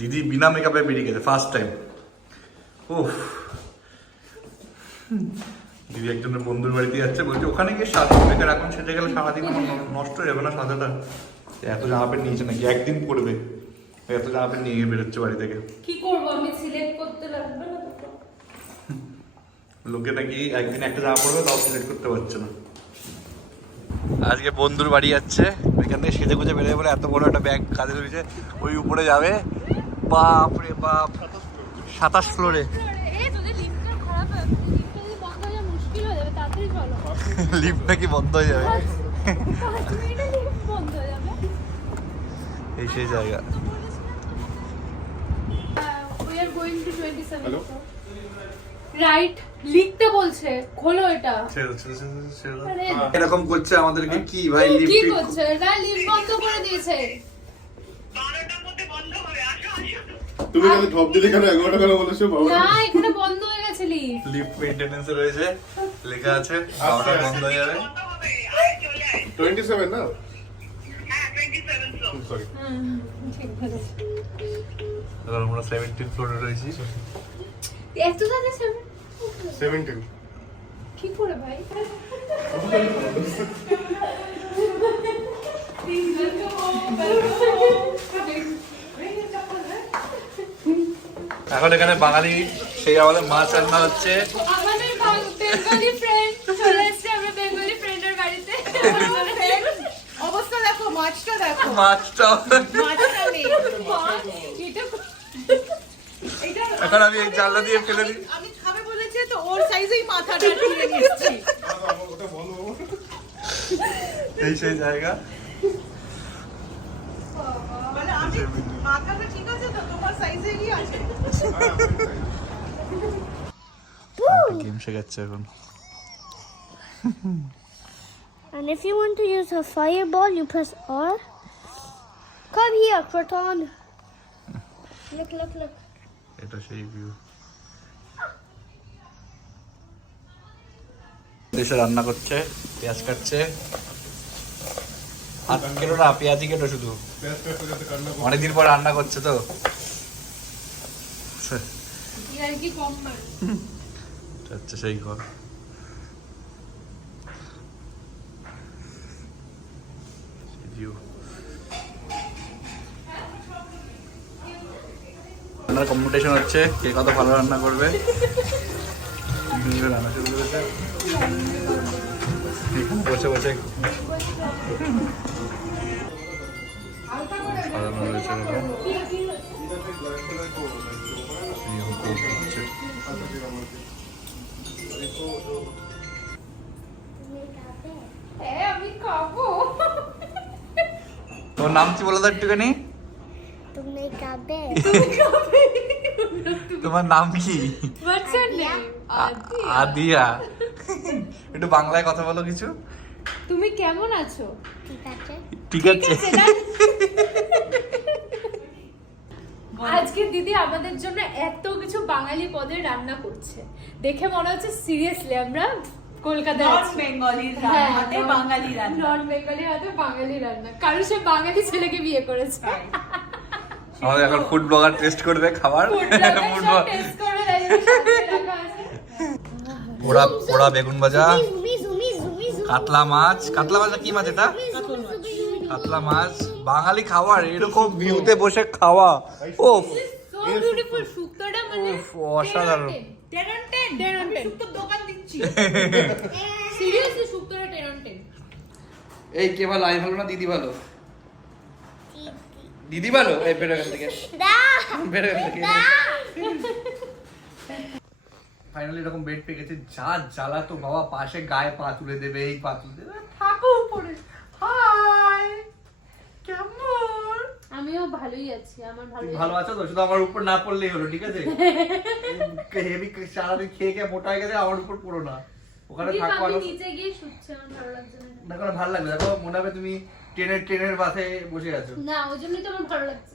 দিদি বিনা মেকআপে বেরিয়ে গেছে ফার্স্ট টাইম। উফ, দিদি একজনের বন্ধুর বাড়িতে যাচ্ছে, বলছে ওখানে গিয়ে সাজা বেকার, এখন সেটা গেলে সারাদিন আমার নষ্ট হয়ে যাবে না সাজাটা। এত জামা প্যান্ট নিয়েছে নাকি, একদিন পরবে, এত জামা প্যান্ট নিয়ে বেরোচ্ছে বাড়ি থেকে। কি করবো আমি, সিলেক্ট করতে লাগবে না তো। লোকে নাকি একদিন একটা জামা পরবে তাও সিলেক্ট করতে পারছে না। আজকে বন্ধুর বাড়ি যাচ্ছে, ওইখান থেকে সেজে গুজে বেরোয় বলে এত বড় একটা ব্যাগ কাঁধে ধরেছে, ওই উপরে যাবে। বাপ রে বাপ, 27 ফ্লোরে। লিফট নাকি বন্ধ হয়ে যাবে, এই সেই জায়গা। রাইট লিখতে বলছে, খোলো এটা। এরকম করছে আমাদেরকে, কি ভাই কি লিফট করছে এটা? লিফট বন্ধ করে দিয়েছে। 12টার মধ্যে বন্ধ হবে, আসো আসো। তুমি কেন ধপ দিলে কেন 11টা কেন বলেছো বাবা? না, এখানে বন্ধ হয়ে গেছে লিফট। লিফট মেইনটেনেন্সে রয়েছে, লেখা আছে 12টা বন্ধ হয়ে যাবে। বন্ধ হবে, আয় চলে আয়। 27 না? হ্যাঁ 27 ফ্লোর। সরি। ঠিক বলেছে। এবার আমরা 17 ফ্লোরে রয়েছি। এত জায়গা 17। কি করে ভাই? এখন এখানে বাঙালি সেই আমাদের মাছ রান্না হচ্ছে। আমাদের বেঙ্গলি ফ্রেন্ড চলে এসেছে, আমরা বেঙ্গলি ফ্রেন্ডের বাড়িতে। অবস্থা দেখো, মাছটা দেখো। মাছটা মাছটা নেই। এটা এখন আমি এই জানলা দিয়ে ফেলে দিই। আমি খাবে বলেছে তো ওর সাইজেই মাথাটা তুলে নিচ্ছি। ওটা বলো। এই সেই জায়গা। মানে আমি মাথাটা ঠিক আছে তো, তোমার সাইজেরই আছে। গেম শেখাচ্ছে এখন। And if you want to use a fireball, you press R. Come here, Croton. Look, look, look. এটা সেই ভিউ। দেশে রান্না করছে, পেঁয়াজ কাটছে। হাত কেটো না, পেঁয়াজই কেটো শুধু। অনেকদিন পর রান্না করছে তো। আর কি কম না। আচ্ছা সেই ঘর। ভিউ। রান্নার কম্পিটিশন হচ্ছে, কে কত ভালো রান্না করবে। রান্না শুরু করেছে এখানে বসে বসে। সাজানো রয়েছে এরকম। হ্যাঁ আমি খাবো। তোমার নাম কি বলো তো একটুখানি? तुमने काबे তোমার নাম কি? What's your name? আদিয়া। একটু বাংলায় কথা বলো কিছু। তুমি কেমন আছো? ठीक है ঠিক আছে। আজকে দিদি আমাদের জন্য এত কিছু বাঙালি পদের রান্না করছে, দেখে মনে হচ্ছে সিরিয়াসলি আমরা কলকাতায় নন আছি। বেঙ্গলির হ্যাঁ, হাতে বাঙালি রান্না। নন বেঙ্গলি হাতে বাঙালি রান্না, কারণ সে বাঙালি ছেলেকে বিয়ে করেছে। আমাদের এখন ফুড ব্লগার টেস্ট করবে খাবার। ফুড পোড়া পোড়া বেগুন ভাজা, zoomy zoomy zoomy zoomy কাতলা মাছ। কাতলা মাছটা কি মাছ এটা? কাতলা মাছ। বাঙালি খাবার এরকম ভিউতে বসে খাওয়া, ও সো বিউটিফুল। শুক্তোটা মানে অসাধারণ। 10 on 10 আমি শুক্তো দোকান দিচ্ছি। সিরিয়াসলি শুক্তোটা 10 on 10। এই কে ভালো, আমি ভালো না দিদি ভালো? দিদি ভালো। এই বেরো এখান থেকে, da বেরো এখান থেকে। da ফাইনালি এরকম বেড পেয়ে গেছে। যা জ্বালা তো বাবা, পাশে গায়ে পা তুলে দেবে, এই পা তুলে দেবে। থাকো উপরে। হাই, কেমন? আমিও ভালোই আছি, আমার তুমি ভালোই ভালো আছো তো? শুধু আমার উপর না পড়লেই হলো, ঠিক আছে? হেভি সারাদিন খেয়ে খেয়ে মোটা হয়ে গেছে, আমার উপর পড়ো না। ওখানে থাকো। আমি নিচে গিয়ে শুচ্ছে, আমার ভালো লাগছে না। দেখো ভালো লাগবে, দেখো মনে হবে তুমি ট্রেনের বাসে বসে আছো। না, ওই জন্যই তো আমার ভালো লাগছে।